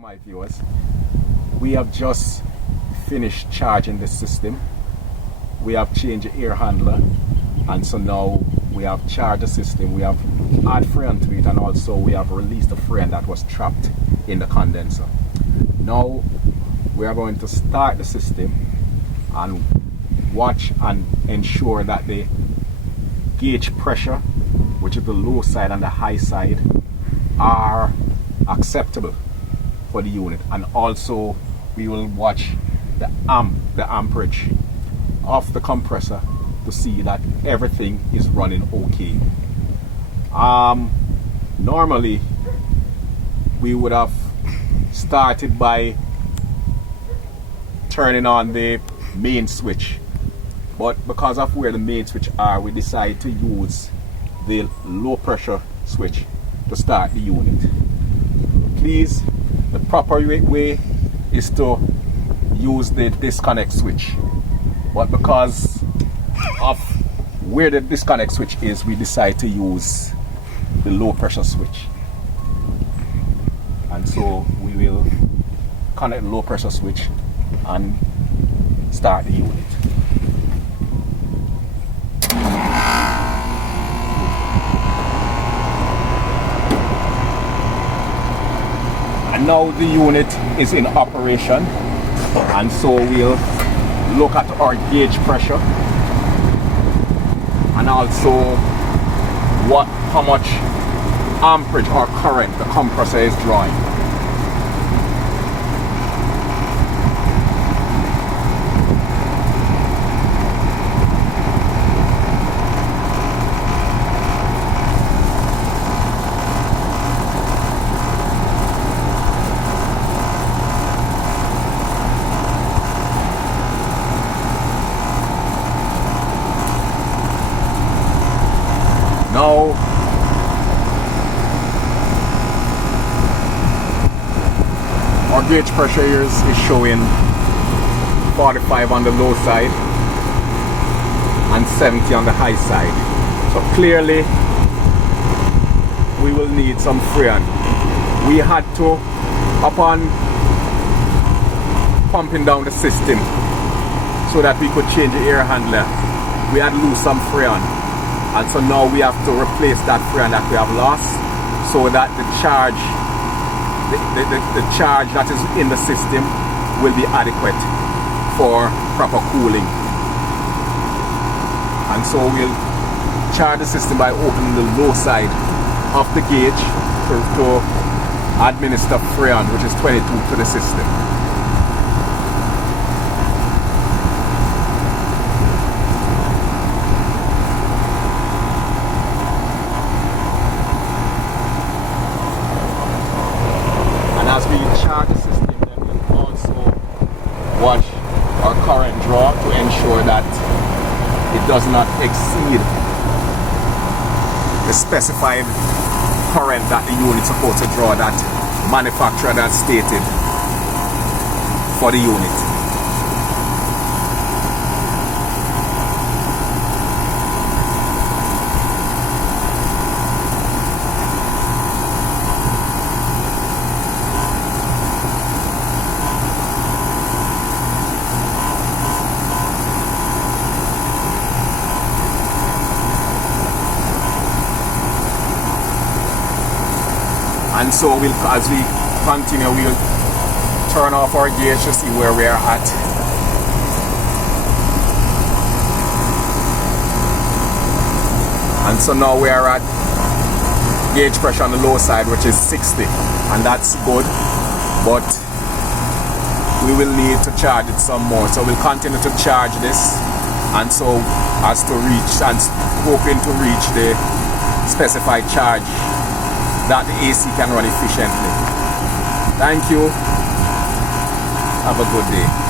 my viewers, we have just finished charging the system. We have changed the air handler, and so now we have charged the system. We have added freon to it, and also we have released the freon that was trapped in the condenser. Now we are going to start the system and watch and ensure that the gauge pressure, which is the low side and the high side, are acceptable for the unit. And also we will watch the amperage of the compressor to see that everything is running okay. Normally we would have started by turning on the main switch, but because of where the main switch are, we decided to use the low pressure switch to start the unit. Please, the proper way is to use the disconnect switch, but because of where the disconnect switch is, we decide to use the low pressure switch. And so we will connect the low pressure switch and start the unit. And now the unit is in operation, and so we'll look at our gauge pressure and also how much amperage or current the compressor is drawing. Now our gauge pressure here is showing 45 on the low side and 70 on the high side. So clearly we will need some freon. We had to, upon pumping down the system so that we could change the air handler, we had to lose some freon. And so now we have to replace that freon that we have lost, so that the charge that is in the system will be adequate for proper cooling. And so we'll charge the system by opening the low side of the gauge to administer freon, which is 22, to the system. As we charge the system, then we'll also watch our current draw to ensure that it does not exceed the specified current that the unit is supposed to draw, that manufacturer that stated for the unit. And so as we continue, we'll turn off our gauge to see where we are at. And so now we are at gauge pressure on the low side, which is 60, and that's good, but we will need to charge it some more. So we'll continue to charge this, and so as to reach, and hoping to reach the specified charge that the AC can run efficiently. Thank you. Have a good day.